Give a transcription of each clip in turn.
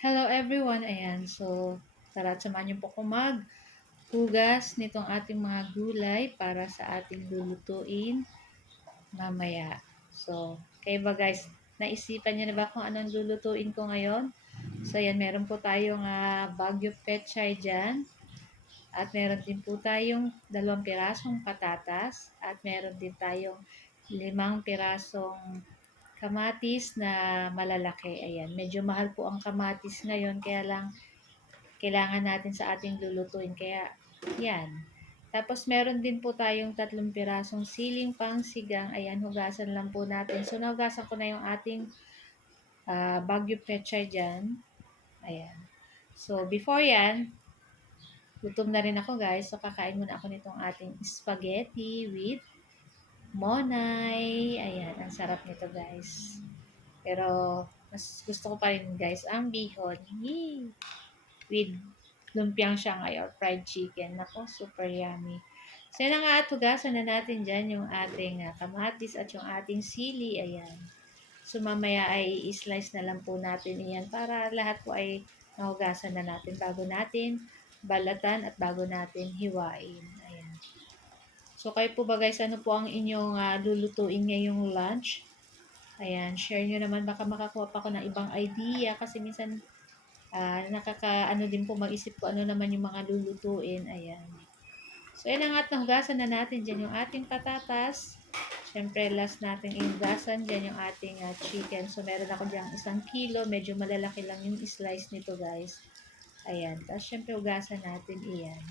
Hello everyone, ayan. So, tara samahan niyo po ko maghugas nitong ating mga gulay para sa ating lulutuin mamaya. So, kayo ba guys, naisipan niyo na ba kung anong lulutuin ko ngayon? So, ayan, meron po tayong Baguio Pechay dyan. At meron din po tayong 2 pirasong patatas. At meron din tayong 5 pirasong kamatis na malalaki. Ayan, medyo mahal po ang kamatis ngayon, kaya lang kailangan natin sa ating lulutuin. Kaya, yan. Tapos, meron din po tayong 3 pirasong siling pangsigang. Ayan, hugasan lang po natin. So, nahugasan ko na yung ating Baguio Pechay dyan. Ayan. So, before yan, gutom na rin ako guys. So, kakain muna ako nitong ating spaghetti with monay. Ayan, ang sarap nito guys. Pero, mas gusto ko pa rin guys ang bihon. Yee! With lumpiang shanghai or fried chicken. Nako, super yummy. So, yun na nga at hugasan na natin dyan yung ating kamatis at yung ating sili. Ayan. So, mamaya ay i-slice na lang po natin iyan para lahat po ay nahugasan na natin bago natin balatan at bago natin hiwain. Ayan. So, kayo po ba guys, ano po ang inyong lulutuin ngayong lunch? Ayan, share nyo naman. Baka makakuha pa ako ng ibang idea kasi minsan nakakaano din po mag-isip ko ano naman yung mga lulutuin. Ayan. So, ayan na nga at nahugasan na natin dyan yung ating patatas. Siyempre, last natin inugasan dyan yung ating chicken. So, meron ako dyan 1 kilo. Medyo malalaki lang yung slice nito, guys. Ayan. Tapos, siyempre, ugasan natin iyan.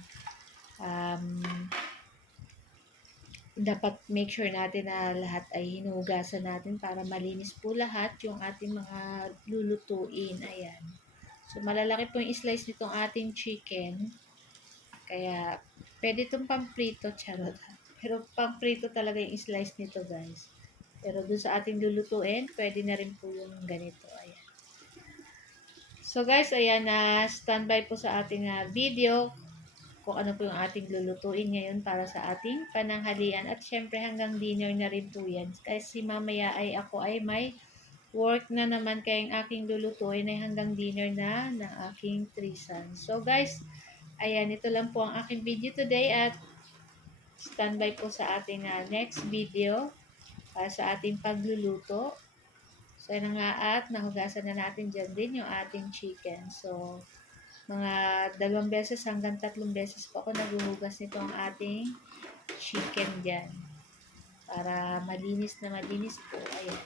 Dapat make sure natin na lahat ay hinugasan natin para malinis po lahat yung ating mga lulutuin. Ayan. So, malalaki po yung slice nitong ating chicken. Kaya, pwede itong pamprito, charot. Pero pamprito talaga yung slice nito, guys. Pero dun sa ating lulutuin, pwede na rin po yung ganito. Ayan. So, guys, ayan na standby po sa ating video kung ano po yung ating lulutuin ngayon para sa ating pananghalian. At syempre hanggang dinner na rin po yan. Kasi mamaya ay ako ay may work na naman kaya yung aking lulutuin ay hanggang dinner na ng aking 3 sons. So guys, ayan, ito lang po ang aking video today at standby po sa ating next video para sa ating pagluluto. So, yun na nga at nahugasan na natin dyan din yung ating chicken. So, mga 2 beses hanggang 3 beses po ako naghuhugas nito ang ating chicken dyan. Para malinis na malinis po. Ayan.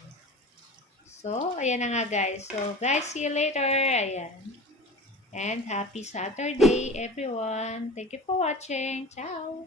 So, ayan na nga guys. So, guys, see you later. Ayan. And happy Saturday, everyone. Thank you for watching. Ciao!